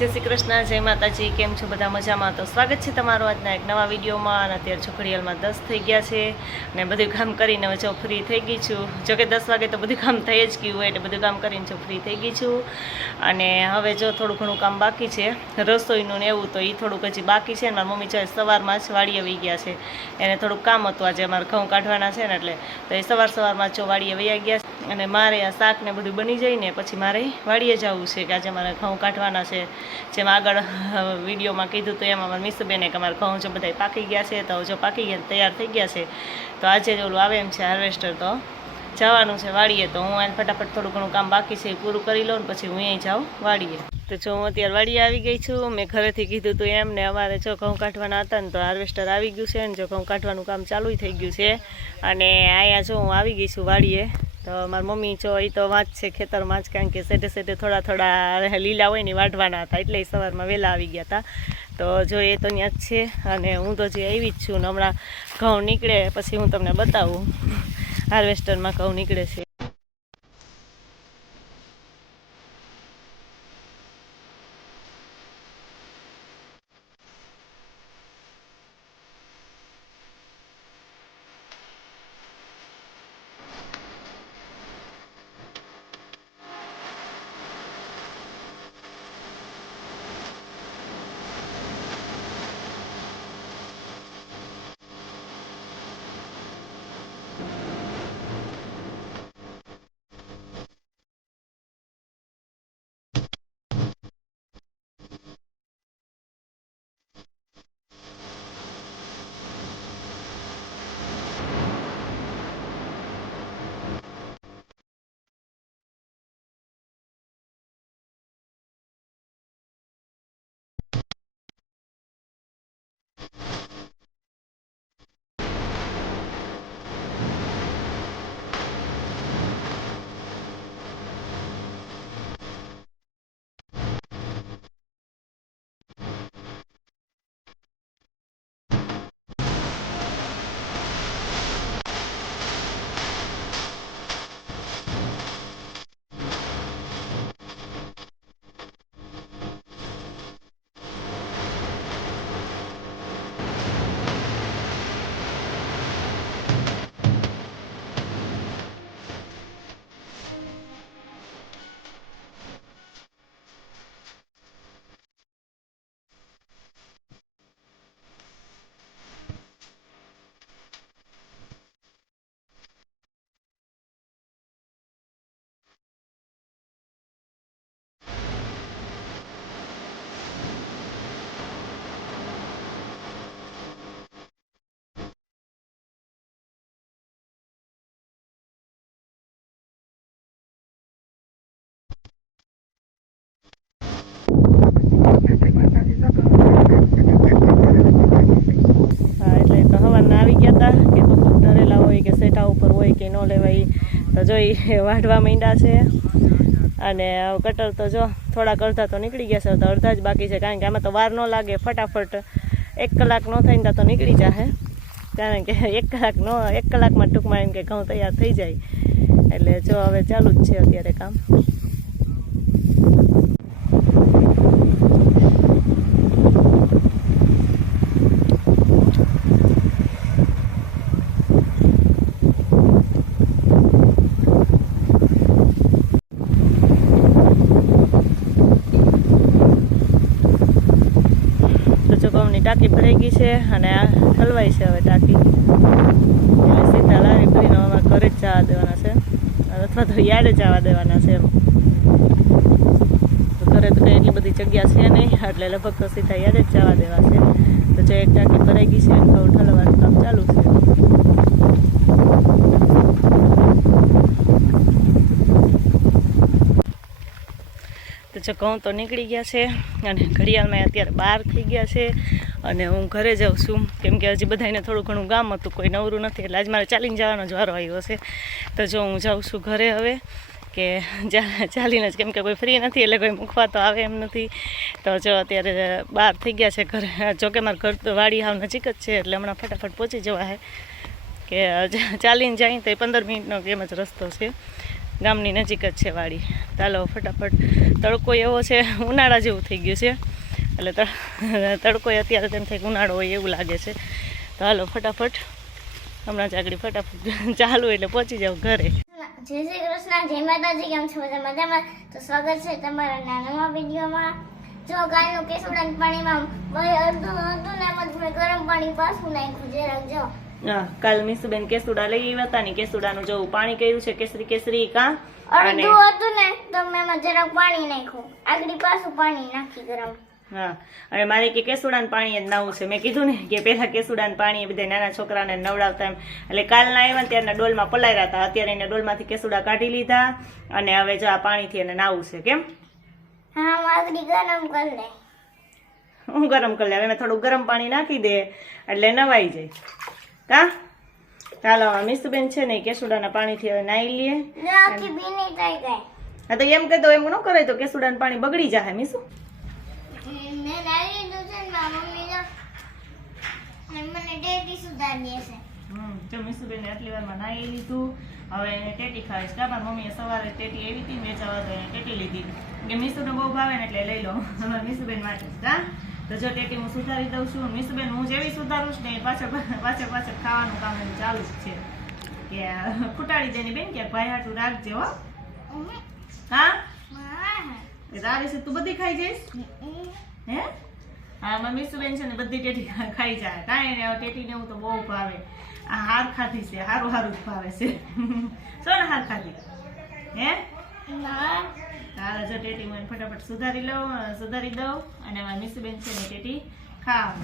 जय श्री कृष्ण जय माताजी केम छो बधा मजामां। तो स्वागत है तमारो आजना एक नवा विडियोमां। अने अत्यारे जो घड़ियाळमां 10 थई गया छे ने बधुं काम करीने हवे जो फ्री थई गई छुं। जो के 10 वागे तो बधुं काम थई ज गयुं होय એટલે બધું કામ કરીને જો फ्री થઈ ગઈ છું। અને હવે જો થોડું ઘણું કામ બાકી છે રસોઈનું ને એવું, તો એ થોડુંક હજી બાકી છે। મારી મમ્મી જો સવારમાં જ વાડીએ વઈ ગયા છે, એને થોડુંક કામ હતું આજે અમારે ઘઉં કાઢવાના છે ને, એટલે તો એ સવારમાં જો વાડીએ વયા ગયા છે। અને મારે આ શાક ને બધું બની જાય ને પછી મારે વાડીએ જવું છે કે આજે મારે ઘઉં કાઢવાના છે। જેમ આગળ વિડીયોમાં કીધું તો એમાં મારા મીસુબેને કે અમારા ઘઉં જો બધા પાકી ગયા છે, તો જો પાકી ગયા તૈયાર થઈ ગયા છે, તો આજે જ ઓલું આવે એમ છે હાર્વેસ્ટર, તો જવાનું છે વાડીએ। તો હું એને ફટાફટ થોડું ઘણું કામ બાકી છે એ પૂરું કરી લઉં ને પછી હું અહીં જાઉં વાડીએ। તો જો હું અત્યારે વાડીએ આવી ગઈ છું। મેં ઘરેથી કીધું હતું એમ ને અમારે જો ઘઉં કાઢવાના હતા ને, તો હાર્વેસ્ટર આવી ગયું છે ને જો ઘઉં કાઢવાનું કામ ચાલુ થઈ ગયું છે। અને અહીંયા જો હું આવી ગઈ છું વાડીએ। તો મારી મમ્મી જો એ તો વાંચ છે ખેતરમાં જ, કારણ કે સેટે સેટે થોડા થોડા લીલા હોય ને વાઢવાના હતા, એટલે સવારમાં વહેલા આવી ગયા હતા। તો જો એ તો ત્યાં જ છે અને હું તો જે આવી જ છું ને હમણાં ઘઉં નીકળે પછી હું તમને બતાવું હાર્વેસ્ટરમાં ઘઉં નીકળે છે। तो जो वाढ़वा मींडा है अने कटर तो जो थोड़ा अर्धा तो निकली गया है, तो अर्धा ज बाकी है, कारण के आमां तो वार न लागे, फटाफट 1 कलाक न थईने तो निकली जाए, कारण के 1 कलाक नो 1 कलाक में टूंक में के घऊं तैयार थई जाए। एटले जो हवे चालू ज छे अत्यारे काम। टाँकी भराई गई है और ठलवाई है हवे टाँकी, એટલે સીધા લારી ભરીને અમારે ઘરે જ જવા દેવાના છે અથવા તો યાર્ડે જવા દેવાના છે। તો ઘરે તો કંઈ એટલી બધી જગ્યા છે નહીં, એટલે લગભગ તો સીધા યાર્ડે જ જવા દેવા છે। તો જો એક टाँकी ભરાઈ ગઈ છે અને ઘઉં ઠલવાનું કામ ચાલુ છે। तो जो घऊं तो निकली गया है और घड़ियाल में अत्यारे 12 थी गया है और हूँ घरे जाऊँ छूँ, केम के हजी बधाने थोड़ું ઘણું કામ હતું, કોઈ નવરું નથી, એટલે આજ મારે ચાલીને જવાનો જ વારો આવ્યો છે। તો જો હું જાઉં છું ઘરે હવે, કે ચાલીને જ, કેમ કે કોઈ ફ્રી નથી એટલે કોઈ મૂકવા તો આવે એમ નથી। તો જો અત્યારે 12 થઈ ગયા છે ઘરે, જોકે મારું ઘર તો વાડી હાવ નજીક જ છે, એટલે હમણાં ફટાફટ પહોંચી જવા છે, કે ચાલીને જાય તો 15 મિનિટનો કેમ જ રસ્તો છે। ગામની નજીક જ છે વાડી. ચાલો ફટાફટ, તડકો એવો છે, ઉનાળા જેવું થઈ ગયું છે, એટલે તડકો અત્યારે તેમ થાય કે ઉનાળો હોય એવું લાગે છે. તો હાલો ફટાફટ, હમણાં જ આગળ ફટાફટ ચાલુ એટલે પહોંચી જાવ ઘરે. જય શ્રી કૃષ્ણ, જય માતાજી. કેમ છો બધા મજામાં? તો સ્વાગત છે તમારા નવા વિડીયોમાં. જો ગાયનું કેસુડાના પાણીમાં અડધું ને એમાં મેં ગરમ પાણી પાછું નાખ્યું જરાક. જો હા, કાલ મીસુબેન કેસુડા લઈ આવ્યા હતા ને કેસુડાનું જો પાણી કર્યું છે કેસરી કેસરી કા, અને અડધું હતું ને તો મેં એમાં જરાક પાણી નાખ્યું, આગળ પાછું પાણી નાખી ગરમ. હા, અને મારે કે કેસુડાનું પાણી જ નાવું છે. મેં કીધું ને કે પહેલા કેસુડાનું પાણી બધા નાના છોકરાને નવડાવતા એમ, એટલે કાલના આવ્યા ને ત્યારના ડોલમાં પલાયરા હતા, અત્યારે એને ડોલમાંથી કેસુડા કાઢી લીધા અને હવે જો આ પાણીથી એને નાવું છે. કેમ? હા, આગળ ગરમ કરી લે. હું ગરમ કરી લે, હવે થોડું ગરમ પાણી નાખી દે એટલે નવાઈ જાય. કા ચાલો મીસુબેન છે ને કેસુડાના પાણીથી હવે નાઈ લઈએ. આખી ભીની થઈ ગઈ. હા તો એમ કહી દો, એમ ન કરે તો કેસુડાનું પાણી બગડી જાય. મીસુ મેં નાઈ લીધું છે ને મારા મમ્મી જો મને ટેટી સુધારી દેશે. જો મીસુબેન આટલી વારમાં નાઈ લીધું, હવે એને ટેટી ખાવીશ. કા મારી મમ્મીએ સવારે ટેટી એવી હતી વેચાવા તો એને ટેટી લીધી કે મીસુને બહુ ભાવે ને એટલે લઈ લો. હવે મીસુબેન માટે કા તો જો ટેટી હું સુધારી દઉં છું. મીસુબેન હું જેવી સુધારું છું ને એ પાછળ ખાવાનું કામ એનું ચાલુ જ છે કે ફૂટાડી દેની બેન કે ભાઈ હાટું રાખજે હો. હા તારી છે તું બધી ખાઈ જઈશ હે? હા મારી મીસુબેન છે ને બધી ટેટી ખાઈ જાય. કાંઈ ને ટેટી ને એવું તો બહુ ભાવે. આ હાર ખાધી છે, હારું હારું જ ભાવે છે. શું ને હાર ખાધી હે? તારા જો ટેટી મને ફટાફટ સુધારી દઉં અને મારી મીસુબેન છે ને ટેટી ખાવા.